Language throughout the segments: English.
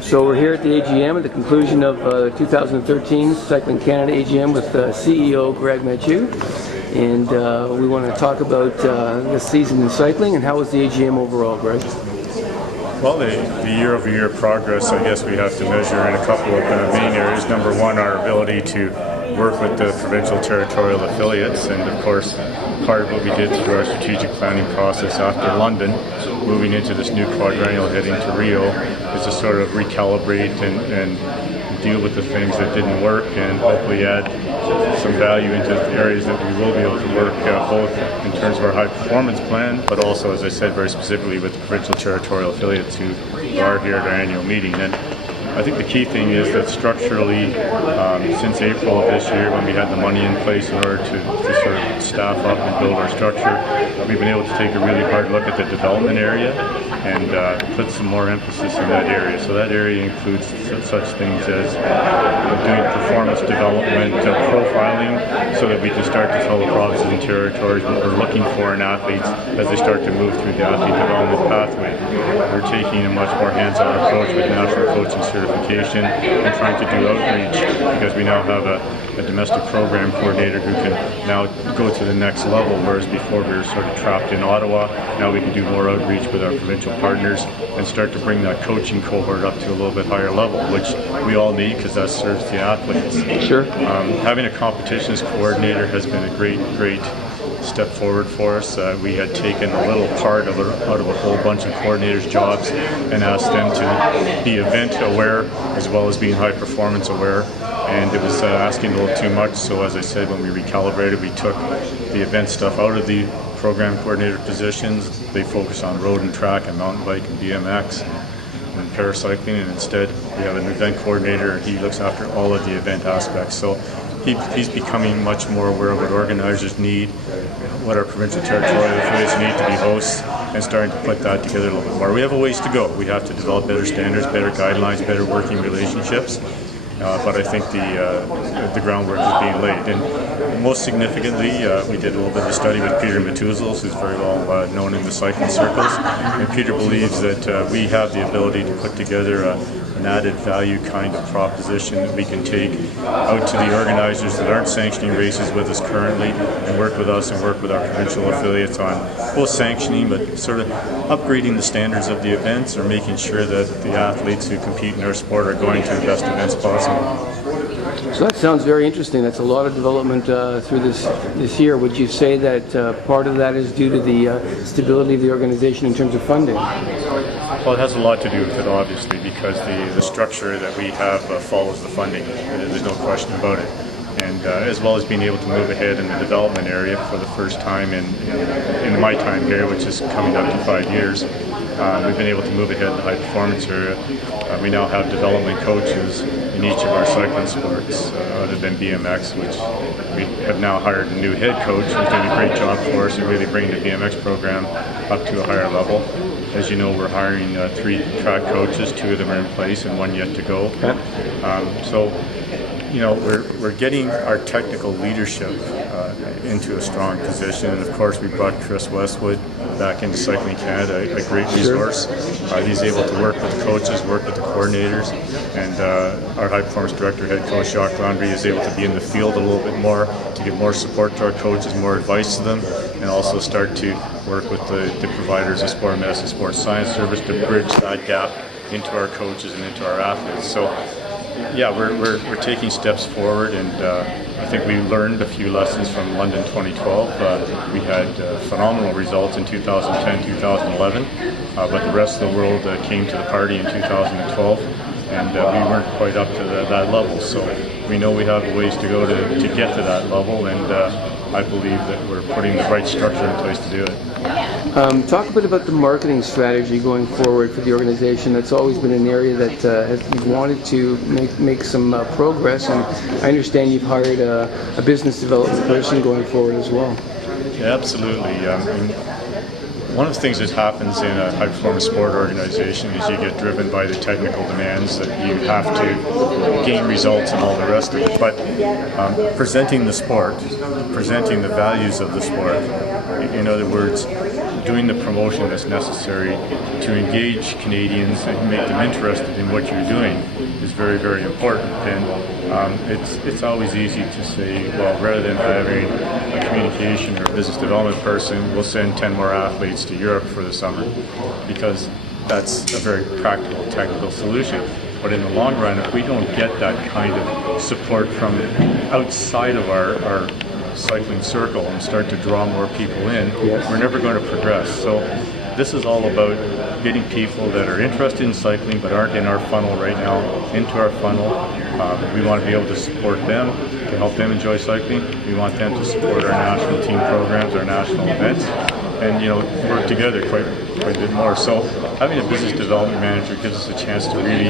So we're here at the AGM at the conclusion of 2013 Cycling Canada AGM with CEO Greg Mathieu, and we want to talk about this season in cycling and how was the AGM overall, Greg? Well, the year-over-year progress, I guess we have to measure in a couple of main areas. Number one, our ability to work with the provincial territorial affiliates, and of course part of what we did through our strategic planning process after London, moving into this new quadrennial heading to Rio, is to sort of recalibrate and deal with the things that didn't work and hopefully add some value into the areas that we will be able to work both in terms of our high performance plan, but also, as I said, very specifically with the provincial territorial affiliates who are here at our annual meeting. And I think the key thing is that structurally, since April of this year, when we had the money in place in order to sort of staff up and build our structure, we've been able to take a really hard look at the development area and put some more emphasis in that area. So that area includes such things as doing performance development, profiling, so that we can start to tell the provinces and territories what we're looking for in athletes as they start to move through the athlete development pathway. We're taking a much more hands-on approach with national coaching certification and trying to do outreach, because we now have a domestic program coordinator who can now go to the next level, whereas before we were sort of trapped in Ottawa. Now we can do more outreach with our provincial partners and start to bring that coaching cohort up to a little bit higher level, which we all need because that serves the athletes. Sure. Having a competitions coordinator has been a great step forward for us. We had taken a little part of out of a whole bunch of coordinators' jobs and asked them to be event aware as well as being high performance aware, and it was asking a little too much. So as I said, when we recalibrated, we took the event stuff out of the program coordinator positions. They focus on road and track and mountain bike and BMX and paracycling, and instead we have an event coordinator, and he looks after all of the event aspects. So he's becoming much more aware of what organizers need, what our provincial territorial affiliates need to be hosts, and starting to put that together a little bit more. We have a ways to go. We have to develop better standards, better guidelines, better working relationships. But I think the groundwork is being laid. And most significantly, we did a little bit of a study with Peter Mathieu, who's very well known in the cycling circles. And Peter believes that we have the ability to put together an added value kind of proposition that we can take out to the organizers that aren't sanctioning races with us currently, and work with us and work with our provincial affiliates on both sanctioning but sort of upgrading the standards of the events, or making sure that the athletes who compete in our sport are going to the best events possible. So that sounds very interesting. That's a lot of development through this year. Would you say that part of that is due to the stability of the organization in terms of funding? Well, it has a lot to do with it, obviously, because the structure that we have follows the funding. There's no question about it. And as well as being able to move ahead in the development area for the first time in my time here, which is coming up to 5 years, we've been able to move ahead in the high performance area. We now have development coaches in each of our cycling sports, other than BMX, which we have now hired a new head coach who's doing a great job for us and really bringing the BMX program up to a higher level. As you know, we're hiring 3 track coaches. 2 of them are in place and 1 yet to go. So, you know, we're getting our technical leadership into a strong position, and of course we brought Chris Westwood back into Cycling Canada, a great resource. He's able to work with the coaches, work with the coordinators, and our high performance director, head coach Jacques Landry, is able to be in the field a little bit more to give more support to our coaches, more advice to them, and also start to work with the providers of sport medicine, sports science service to bridge that gap into our coaches and into our athletes. So yeah, we're taking steps forward, and I think we learned a few lessons from London 2012. We had phenomenal results in 2010, 2011, but the rest of the world came to the party in 2012, and we weren't quite up to that level. So we know we have a ways to go to get to that level, and I believe that we're putting the right structure in place to do it. Talk a bit about the marketing strategy going forward for the organization. That's always been an area that you've wanted to make some progress, and I understand you've hired a business development person going forward as well. Yeah, absolutely. One of the things that happens in a high-performance sport organization is you get driven by the technical demands that you have to gain results and all the rest of it. But presenting the sport, presenting the values of the sport, in other words, doing the promotion that's necessary to engage Canadians and make them interested in what you're doing is very, very important. And it's always easy to say, well, rather than having a communication or a business development person, we'll send 10 more athletes to Europe for the summer, because that's a very practical, technical solution. But in the long run, if we don't get that kind of support from outside of our cycling circle and start to draw more people in, yes, we're never going to progress. So this is all about getting people that are interested in cycling but aren't in our funnel right now into our funnel. We want to be able to support them, to help them enjoy cycling. We want them to support our national team programs, our national events, and work together quite a bit more. So having a business development manager gives us a chance to really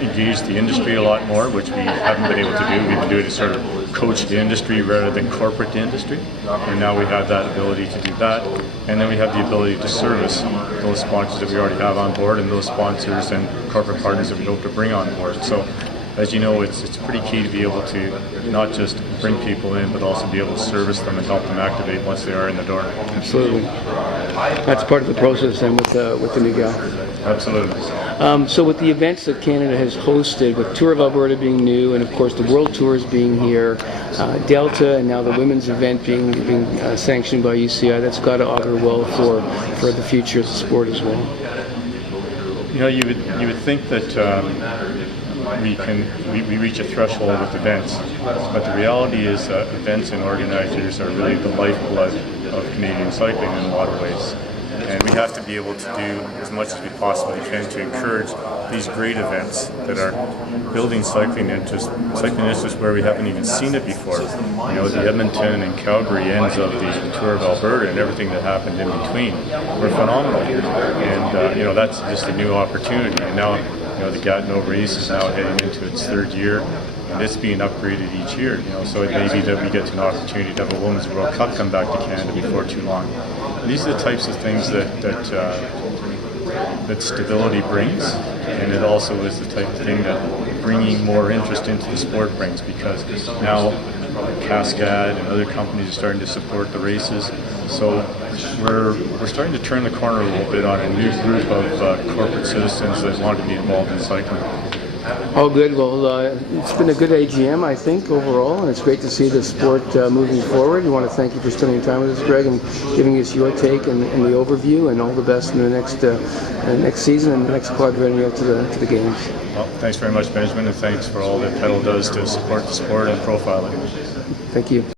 engage the industry a lot more, which we haven't been able to do. We've been doing to sort of coach the industry rather than corporate the industry. And now we have that ability to do that. And then we have the ability to service those sponsors that we already have on board and those sponsors and corporate partners that we hope to bring on board. So as you know, it's pretty key to be able to not just bring people in, but also be able to service them and help them activate once they are in the door. Absolutely. That's part of the process then with the Miguel. Absolutely. So with the events that Canada has hosted, with Tour of Alberta being new, and of course the World Tours being here, Delta, and now the women's event being sanctioned by UCI, that's got to augur well for the future of the sport as well. You would think that we reach a threshold with events, but the reality is that events and organizers are really the lifeblood of Canadian cycling in a lot of ways. And we have to be able to do as much as we possibly can to encourage these great events that are building cycling interest where we haven't even seen it before. The Edmonton and Calgary ends of the Tour of Alberta and everything that happened in between were phenomenal. And that's just a new opportunity. And now the Gatineau race is now heading into its third year, and it's being upgraded each year. So it may be that we get to an opportunity to have a Women's World Cup come back to Canada before too long. And these are the types of things that stability brings, and it also is the type of thing that bringing more interest into the sport brings, because now Cascade and other companies are starting to support the races. So we're starting to turn the corner a little bit on a new group of corporate citizens that want to be involved in cycling. All good. Well, it's been a good AGM, I think, overall, and it's great to see the sport moving forward. We want to thank you for spending time with us, Greg, and giving us your take and the overview, and all the best in the next season and the next quadrennial to the games. Well, thanks very much, Benjamin, and thanks for all that Pedal does to support the sport and profile it. Thank you.